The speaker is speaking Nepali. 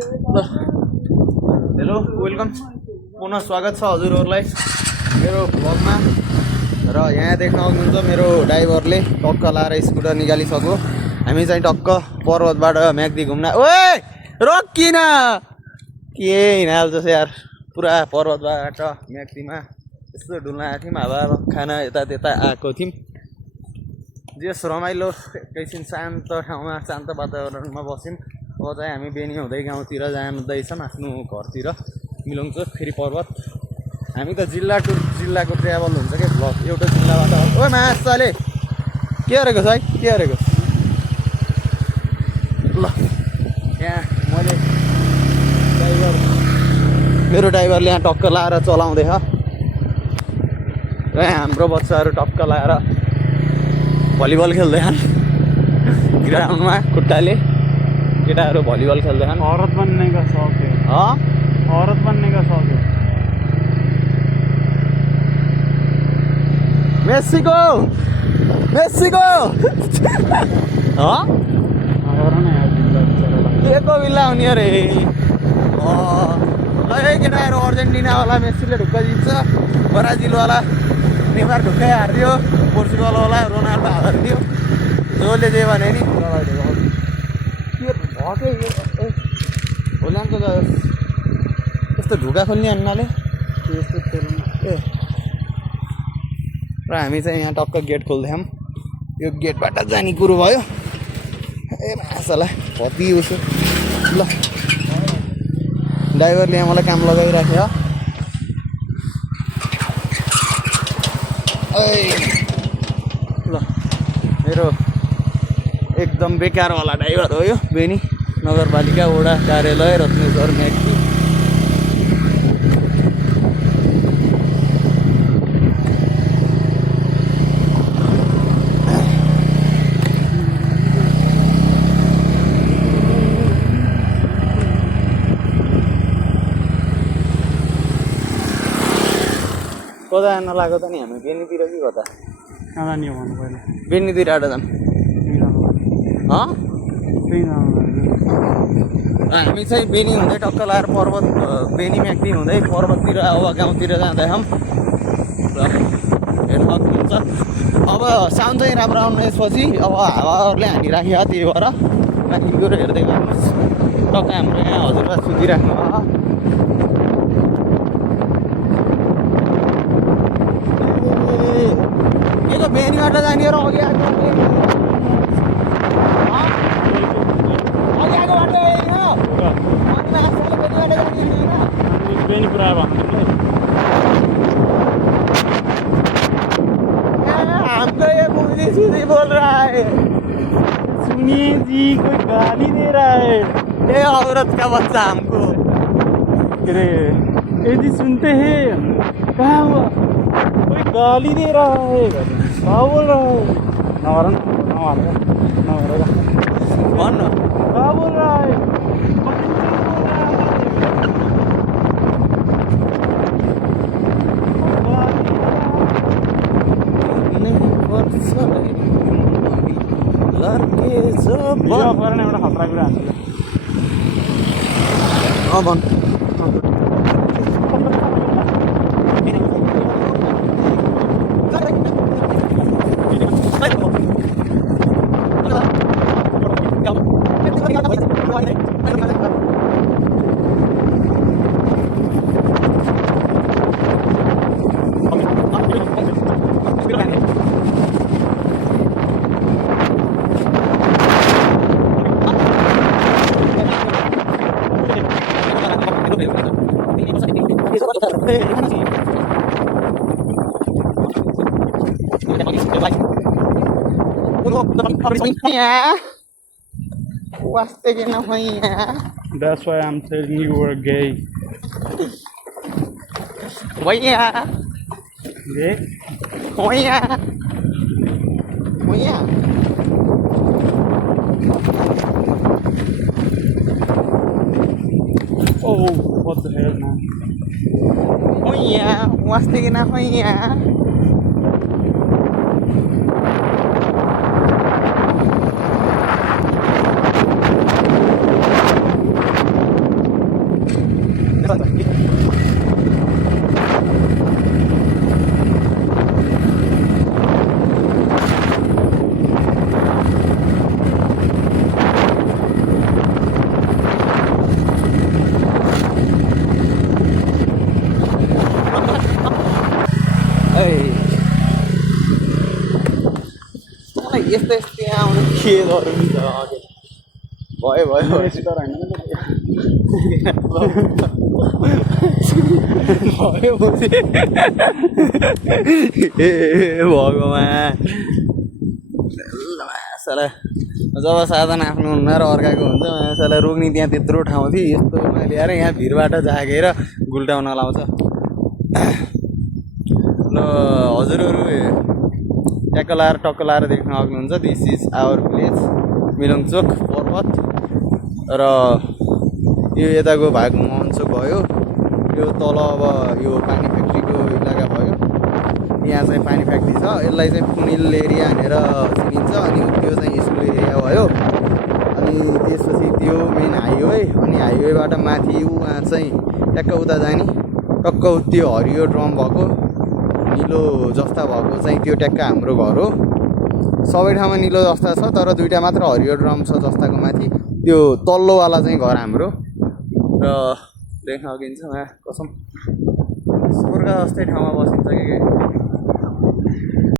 ल हेलो वेलकम पुनः स्वागत छ हजुरहरूलाई मेरो भ्लगमा र यहाँ देख्न आउनुहुन्छ मेरो ड्राइभरले टक्क लाएर स्कुटर निकालिसक्यो। हामी चाहिँ टक्क पर्वतबाट म्याग्दी घुम्न ओए रोक किन के हिँडिहाल्छ यार पुरा पर्वतबाट म्याग्दीमा यस्तो डुल्न आएको थियौँ हावा खाना यता त्यता आएको थियौँ। जस रमाइलो एकैछिन शान्त ठाउँमा शान्त वातावरणमा बस्यौँ। अब चाहिँ हामी बेनी हुँदै गाउँतिर जाँदैछौँ आफ्नो घरतिर मिलुङचोक फेरि पर्वत। हामी त जिल्ला टु जिल्लाको ट्राभल हुन्छ क्या भ्लग एउटा जिल्लाबाट। ओ मासले के गरेको छ है के गरेको ल यहाँ मैले मेरो ड्राइभरले यहाँ टक्क लाएर चलाउँदैछ र यहाँ हाम्रो बच्चाहरू टक्क लाएर भलिबल खेल्दैछन् ग्राउन्डमा खुट्टाले। केटाहरू भलिबल खेल्दैछन्। औरत बनने का शौक है। औरत बनने का शौक है। मेक्सिको मेक्सिको के को बिल्ला हुने अरे केटाहरू अर्जेन्टिनावाला मेस्सीले ढुक्क जित्छ, ब्राजिलवाला नेमार ढुक्कै हारिदियो, पोर्चुगलवाला रोनाल्डो हारिदियो। जसले जे भने नि होल्यान्डको त यस्तो ढुका खोल्ने अन्नाले ए र हामी चाहिँ यहाँ टक्क गेट खोल्दैछौँ। यो गेटबाट जाने कुरो भयो। ए मासला कति उसो ल ड्राइभरले यहाँ मलाई काम लगाइराख्यो। ल मेरो एकदम बेकारवाला ड्राइभर हो यो बेनी नगरपालिका वडा कार्यालय रत्नेश्वर म्याग्दी। कता जान लाग्यो त नि हामी बेनीतिर कि कता कहाँ नि भन्नु पर्ने बेनीतिर आएर जाऊँ हामी चाहिँ बेनी हुँदै टक्क लाएर पर्वत बेनी म्याग्दी हुँदै पर्वततिर अब गाउँतिर जाँदैछौँ र हेर्न सक्नुहुन्छ। अब साउन्ड चाहिँ राम्रो आउनु यसपछि अब हावाहरूले हानिराख्यो त्यही भएर माथि गएर हेर्दै गर्नुहोस्। टक्क हाम्रो यहाँ हजुरबा सुतिराख्नु के त बेनीबाट जाने र अघि आएको बेनी पुरा हमको ये मुझे सीधी बोल रहा है। सुनिए जी कोई गाली दे रहा है। ये औरत का बच्चा हमको अरे ये जी सुनते हैं कहाँ हुआ कोई गाली दे रहा है क्या बोल रहा है कौन क्या बोल रहा है लड़के सब खतरा कुरा भन That's why I'm telling you were gay. भैया Gay? भैया भैया Oh, what the hell, man? भैया वास्ते कि ना भैया मलाई यस्तो यस्तो यहाँ आउनु के गरौँ नि त भयो भयो भयो ए भगवान् साला जब साधन आफ्नो हुन्न र अर्काको हुन्छ मान्छेलाई रोक्ने त्यहाँ त्यत्रो ठाउँ थियो यस्तोमा ल्याएर यहाँ भिरबाट जागेर गुल्टाउन लाउँछ ल हजुरहरू ट्याक्क लाएर देख्न सक्नुहुन्छ दिस इज आवर भिलेज मिलङचोक पर्वत र यो यताको भाग मन्चोक भयो यो तल अब यो पानी फ्याक्ट्रीको इलाका भयो यहाँ चाहिँ पानी फ्याक्ट्री छ यसलाई चाहिँ पुनिल एरिया भनेर चिनिन्छ अनि त्यो चाहिँ स्कुल एरिया भयो अनि त्यसपछि त्यो मेन हाइवे अनि हाइवेबाट माथि उहाँ चाहिँ ट्याक्क उता जाने टक्क त्यो हरियो ड्रम भएको निलो जस्ता भएको चाहिँ त्यो ट्याक्क हाम्रो घर हो सबै ठाउँमा निलो जस्ता छ तर दुईवटा मात्र हरियो ड्रम छ जस्ताको माथि त्यो तल्लोवाला चाहिँ घर हाम्रो र देख्न सकिन्छ कसम स्वर्ग जस्तै ठाउँमा बसिन्छ के